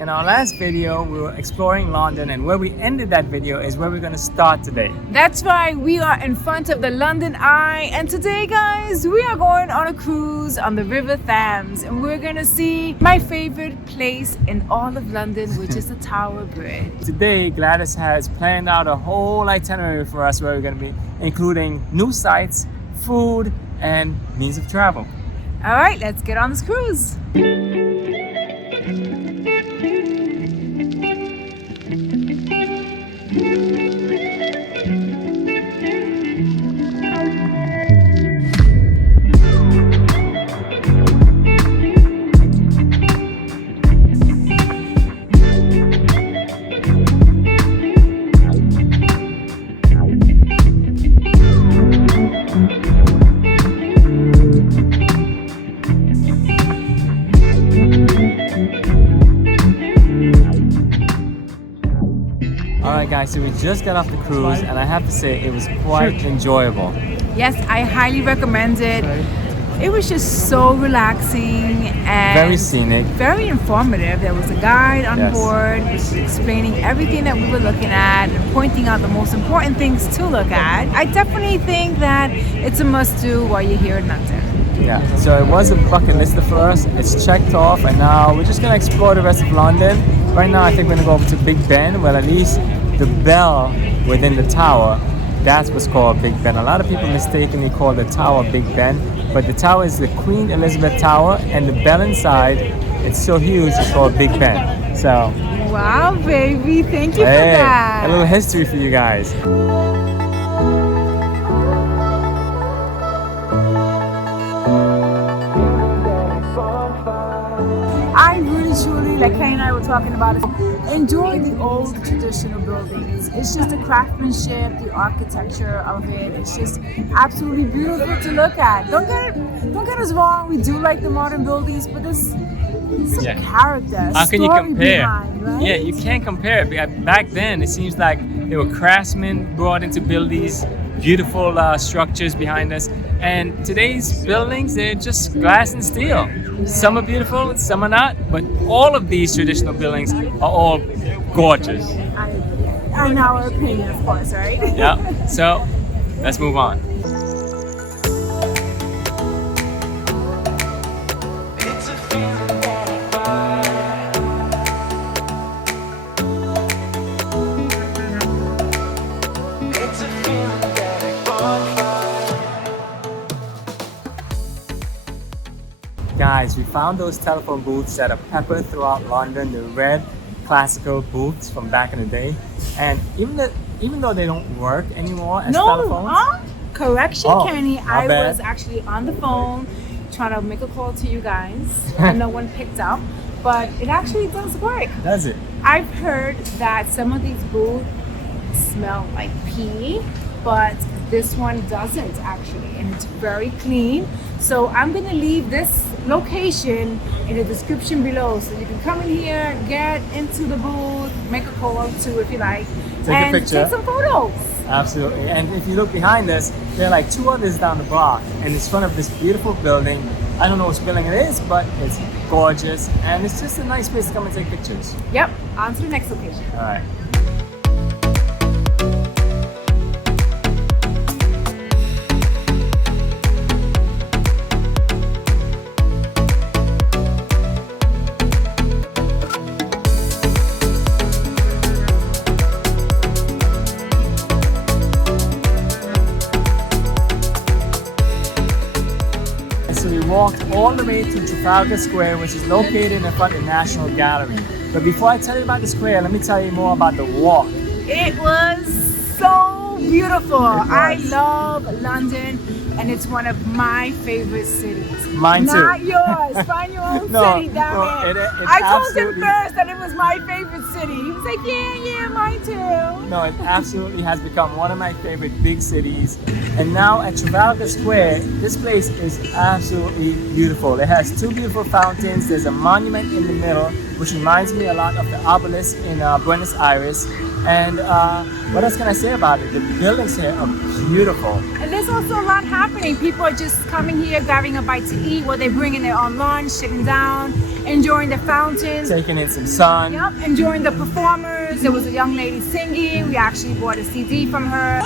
In our last video, we were exploring London, and where we ended that video is where we're going to start today. That's right, we are in front of the London Eye, and today, guys, we are going on a cruise on the River Thames, and we're going to see my favorite place in all of London, which is the Tower Bridge. Today, Gladys has planned out a whole itinerary for us where we're going to be including new sites, food, and means of travel. All right, let's get on this cruise. Alright guys, so we just got off the cruise and I have to say it was quite enjoyable. Yes, I highly recommend it. It was just so relaxing and very scenic, very informative. There was a guide on board explaining everything that we were looking at and pointing out the most important things to look at. I definitely think that it's a must-do while you're here in London. Yeah, so it was a bucket list for us. It's checked off, and now we're just gonna explore the rest of London. Right now I think we're gonna go over to Big Ben. Well, at least the bell within the tower, that's what's called Big Ben. A lot of people mistakenly call the tower Big Ben, but the tower is the Queen Elizabeth Tower, and the bell inside, it's so huge, it's called Big Ben. So wow, baby, thank you for that. A little history for you guys. I really truly, like Kenny and I were talking about it, enjoy the old traditional buildings. It's just the craftsmanship, the architecture of it. It's just absolutely beautiful to look at. Don't get us wrong, we do like the modern buildings, but there's some character. How can you compare? Behind, right? Yeah, you can't compare it. Because back then, it seems like there were craftsmen brought in to build these beautiful structures behind us. And today's buildings, they're just glass and steel. Some are beautiful, some are not, but all of these traditional buildings are all gorgeous. I agree. In our opinion, of course, right? Yeah, so let's move on. Guys, we found those telephone booths that are peppered throughout London, the red classical booths from back in the day. And even though they don't work anymore as telephones. Correction, Kenny. I was actually on the phone trying to make a call to you guys and no one picked up. But it actually does work. Does it? I've heard that some of these booths smell like pee, but this one doesn't actually, and it's very clean. So I'm gonna leave this location in the description below, so you can come in here, get into the booth, make a call too if you like, take a picture, take some photos. Absolutely. And if you look behind us, there are like two others down the block, and it's front of this beautiful building. I don't know which building it is, but it's gorgeous, and it's just a nice place to come and take pictures. Yep, on to the next location. All right. So we walked all the way to Trafalgar Square, which is located in front of the National Gallery. But before I tell you about the square, let me tell you more about the walk. It was so beautiful. I love London, and it's one of my favorite cities. Mine too. Not yours. Find your own city, damn it. I told him first that it was my favorite city. He was like, yeah, mine too. No, it absolutely has become one of my favorite big cities. And now at Trafalgar Square, this place is absolutely beautiful. It has two beautiful fountains. There's a monument in the middle, which reminds me a lot of the obelisk in Buenos Aires. And what else can I say about it? The buildings here are beautiful. And there's also a lot happening. People are just coming here, grabbing a bite to eat, while they're bringing their own lunch, sitting down, enjoying the fountains. Taking in some sun. Yep, enjoying the performers. There was a young lady singing. We actually bought a CD from her.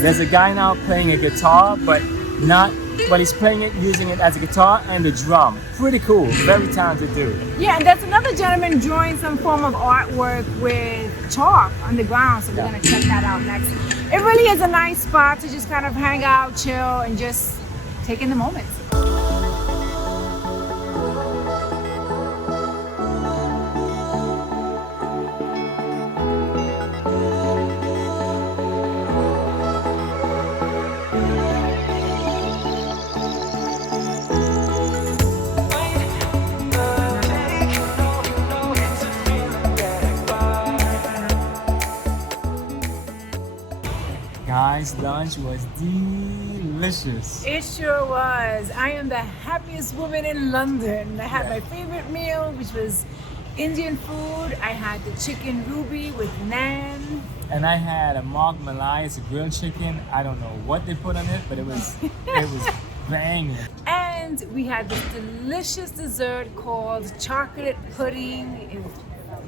There's a guy now playing a guitar, but he's playing it using it as a guitar and a drum. Pretty cool, very talented dude. Yeah, and there's another gentleman drawing some form of artwork with chalk on the ground, so we're gonna check that out next. It really is a nice spot to just kind of hang out, chill, and just take in the moment. Guys, lunch was delicious. It sure was. I am the happiest woman in London. I had my favorite meal, which was Indian food. I had the chicken ruby with naan. And I had a Mog Malai, it's a grilled chicken. I don't know what they put on it, but it was banging. And we had this delicious dessert called chocolate pudding. It was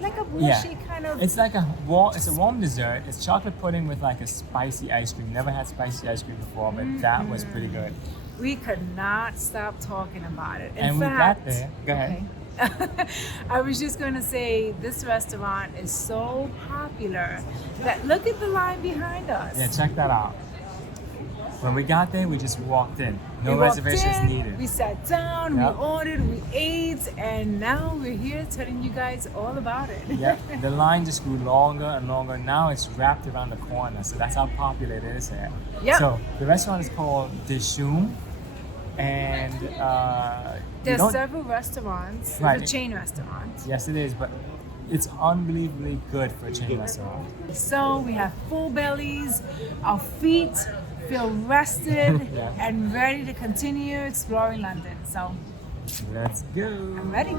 like a bushy kind of. It's like a warm dessert. It's chocolate pudding with like a spicy ice cream. Never had spicy ice cream before, but that was pretty good. We could not stop talking about it. And we got there. Go ahead. I was just going to say, this restaurant is so popular that look at the line behind us. Yeah, check that out. When we got there, we just walked in. No reservations needed. We sat down, we ordered, we ate, and now we're here telling you guys all about it. Yeah, the line just grew longer and longer. Now it's wrapped around the corner, so that's how popular it is here. Yep. So the restaurant is called Dishoom, and there's several restaurants. Right. It's a chain restaurant. Yes, it is, but it's unbelievably good for a chain restaurant. So we have full bellies, our feet feel rested and ready to continue exploring London. So let's go. I'm ready.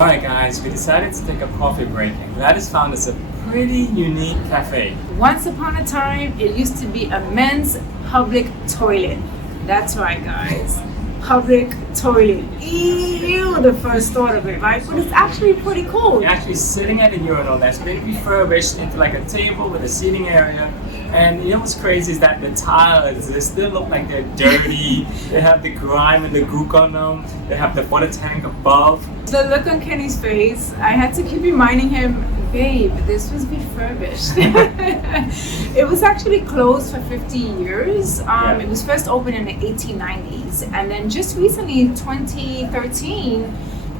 Alright guys, we decided to take a coffee break and Gladys found us a pretty unique cafe. Once upon a time, it used to be a men's public toilet. That's right guys, public toilet. Ew, the first thought of it, right? But it's actually pretty cool. You're actually sitting at a urinal that's been refurbished into like a table with a seating area. And you know what's crazy is that the tiles, they still look like they're dirty. They have the grime and the gook on them. They have the water tank above. The look on Kenny's face, I had to keep reminding him, babe, this was refurbished. It was actually closed for 50 years. It was first opened in the 1890s. And then just recently, in 2013,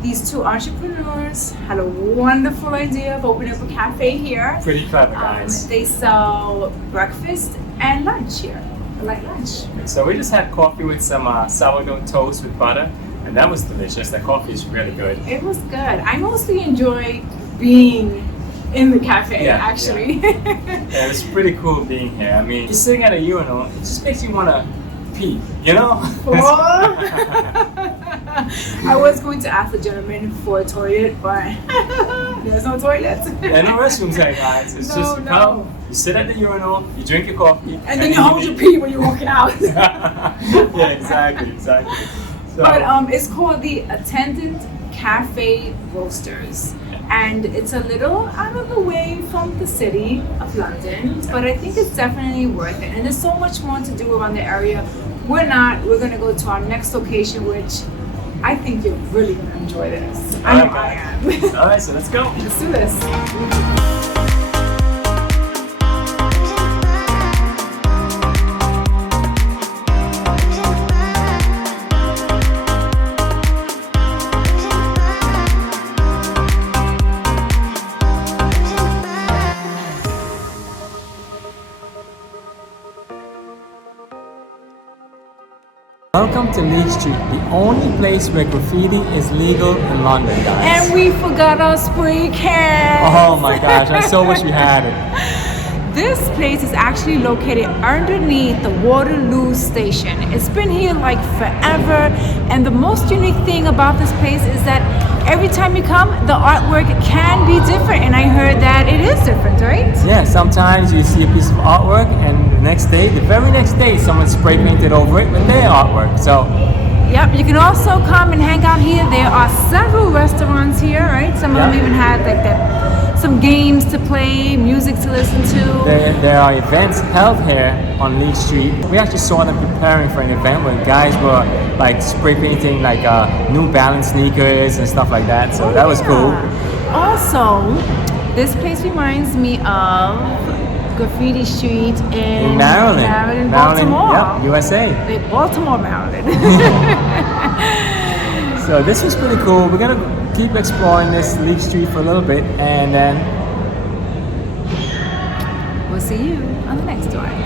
these two entrepreneurs had a wonderful idea of opening up a cafe here. Pretty clever, guys. They sell breakfast and lunch here, a light lunch. So we just had coffee with some sourdough toast with butter, and that was delicious. The coffee is really good. It was good. I mostly enjoy being in the cafe, actually. Yeah, it's pretty cool being here. I mean, just sitting at a urinal, it just makes you want to pee, you know? I was going to ask the gentleman for a toilet, but there's no toilet. And no restrooms here, guys. It's just you come, you sit at the urinal, you drink your coffee, and then you hold your pee when you're walking out. Yeah, exactly. But it's called the Attendant Cafe Roasters. And it's a little out of the way from the city of London, but I think it's definitely worth it. And there's so much more to do around the area. We're gonna go to our next location, which I think you're really gonna enjoy this. I know I am. All right, so let's go. Let's do this. Welcome to Leigh Street, the only place where graffiti is legal in London, guys. And we forgot our spray can. Oh my gosh, I so wish we had it. This place is actually located underneath the Waterloo station. It's been here like forever, and the most unique thing about this place is that every time you come, the artwork can be different, and I heard that it is different, right? Yeah, sometimes you see a piece of artwork and the very next day, someone spray painted over it with their artwork. So yep, you can also come and hang out here. There are several restaurants here, right? Some of them even had like some games to play, music to listen to. There are events held here on Leigh Street. We actually saw them preparing for an event where guys were like spray painting like New Balance sneakers and stuff like that. So that was cool. Also, this place reminds me of Graffiti Street in Maryland, Baltimore. Yep, USA. Baltimore, Maryland. So this was pretty cool. We're gonna keep exploring this Leigh Street for a little bit, and then we'll see you on the next one.